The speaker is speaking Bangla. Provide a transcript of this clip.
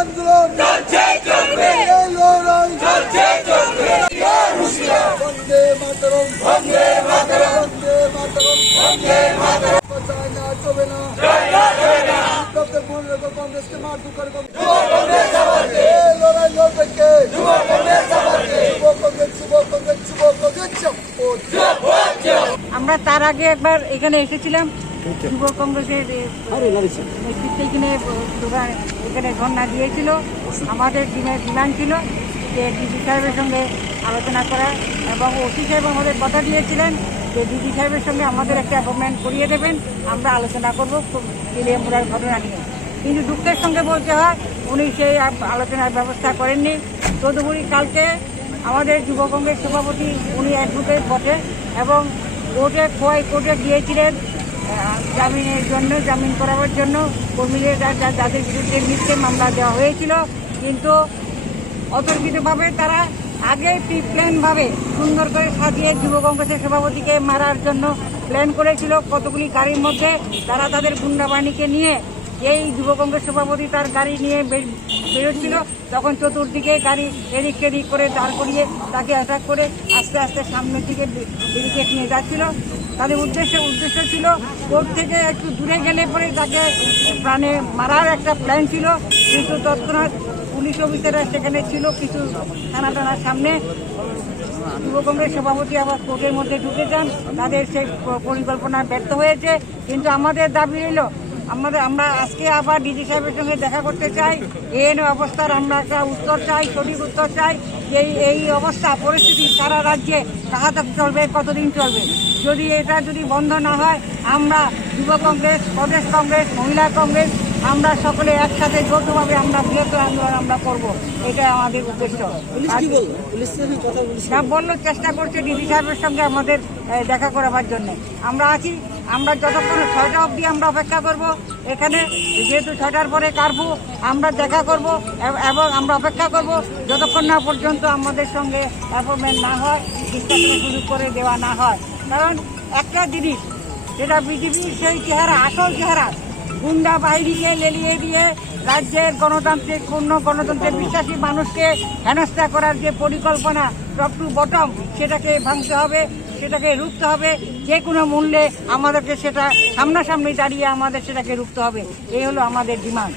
আন্দোলন এই লড়াই বন্দে মাতরম বন্দে মাতরম চায় না চলবে না কংগ্রেসকে মার দুঃখের এই লড়াই লড়বে কে যুব কংগ্রেস আমরা তার আগে একবার এখানে এসেছিলাম যুব কংগ্রেসের নেতৃত্বে এখানে ধর্ণা দিয়েছিল। আমাদের ডিমান্ড ছিল যে ডিসি সাহেবের সঙ্গে আলোচনা করা এবং ওসি সাহেব আমাদের কথা দিয়েছিলেন যে ডিসি সাহেবের সঙ্গে আমাদের একটা অ্যাপয়েন্টমেন্ট করিয়ে দেবেন, আমরা আলোচনা করবো তেলিয়ামুড়ার ঘটনা নিয়ে। কিন্তু দুঃখের সঙ্গে বলতে হয় উনি সেই আলোচনার ব্যবস্থা করেননি। তদুপরি কালকে আমাদের যুব কংগ্রেস সভাপতি উনি অ্যাডভোকেট বটে এবং কোর্টে গিয়েছিলেন জামিনের জন্য, জামিন করাবার জন্য কর্মীদের যাদের বিরুদ্ধে মিথ্যে মামলা দেওয়া হয়েছিল। কিন্তু অতর্কিতভাবে তারা আগে প্রি প্ল্যানভাবে সুন্দর করে সাজিয়ে যুব কংগ্রেসের সভাপতিকে মারার জন্য প্ল্যান করেছিল। কতগুলি গাড়ির মধ্যে তারা তাদের গুন্ডাবাহিনীকে নিয়ে এই যুব কংগ্রেস সভাপতি তার গাড়ি নিয়ে বেরোচ্ছিল, তখন চতুর্দিকে গাড়ি এদিক সেদিক করে দাঁড় করিয়ে তাকে অ্যাটাক করে আস্তে আস্তে সামনের দিকে ব্যারিকেড নিয়ে যাচ্ছিল। তাদের উদ্দেশ্য ছিল কোর্ট থেকে একটু দূরে গেলে পরে তাকে প্রাণে মারার একটা প্ল্যান ছিল। কিন্তু তৎক্ষণাৎ পুলিশ অফিসাররা সেখানে ছিল কিছু থানার সামনে। যুব কংগ্রেস সভাপতি আবার কোর্টের মধ্যে ঢুকে যান, তাদের সেই পরিকল্পনা ব্যর্থ হয়েছে। কিন্তু আমাদের দাবি রইল আমরা আজকে আবার ডিজি সাহেবের সঙ্গে দেখা করতে চাই। এই অবস্থার আমরা একটা উত্তর চাই, সঠিক উত্তর চাই। এই অবস্থা পরিস্থিতি সারা রাজ্যে কাহা তক চলবে, কতদিন চলবে? যদি বন্ধ না হয় আমরা যুব কংগ্রেস, প্রদেশ কংগ্রেস, মহিলা কংগ্রেস আমরা সকলে একসাথে যৌথভাবে আমরা বৃহত্তর আন্দোলন আমরা করবো, এটা আমাদের উদ্দেশ্য। বললো চেষ্টা করছে ডিজি সাহেবের সঙ্গে আমাদের দেখা করাবার জন্য। আমরা আছি, আমরা যতক্ষণ 6টা অবধি আমরা অপেক্ষা করব এখানে, যেহেতু 6টার পরে কারফিউ, আমরা দেখা করব এবং আমরা অপেক্ষা করব যতক্ষণ না পর্যন্ত আমাদের সঙ্গে অ্যাপয়েন্টমেন্ট না হয়, ডিসকাশনের সুযোগ করে দেওয়া না হয়। কারণ একটা জিনিস যেটা বিজেপির সেই চেহারা, আসল চেহারা, গুন্ডা বাহিনীকে লেলিয়ে দিয়ে রাজ্যের গণতন্ত্রে বিশ্বাসী মানুষকে হেনস্থা করার যে পরিকল্পনা টপ টু বটম, সেটাকে ভাঙতে হবে, সেটাকে রুখতে হবে। যে কোনো মূল্যে আমাদেরকে সেটা সামনাসামনি দাঁড়িয়ে আমাদের সেটাকে রুখতে হবে। এই হলো আমাদের ডিমান্ড।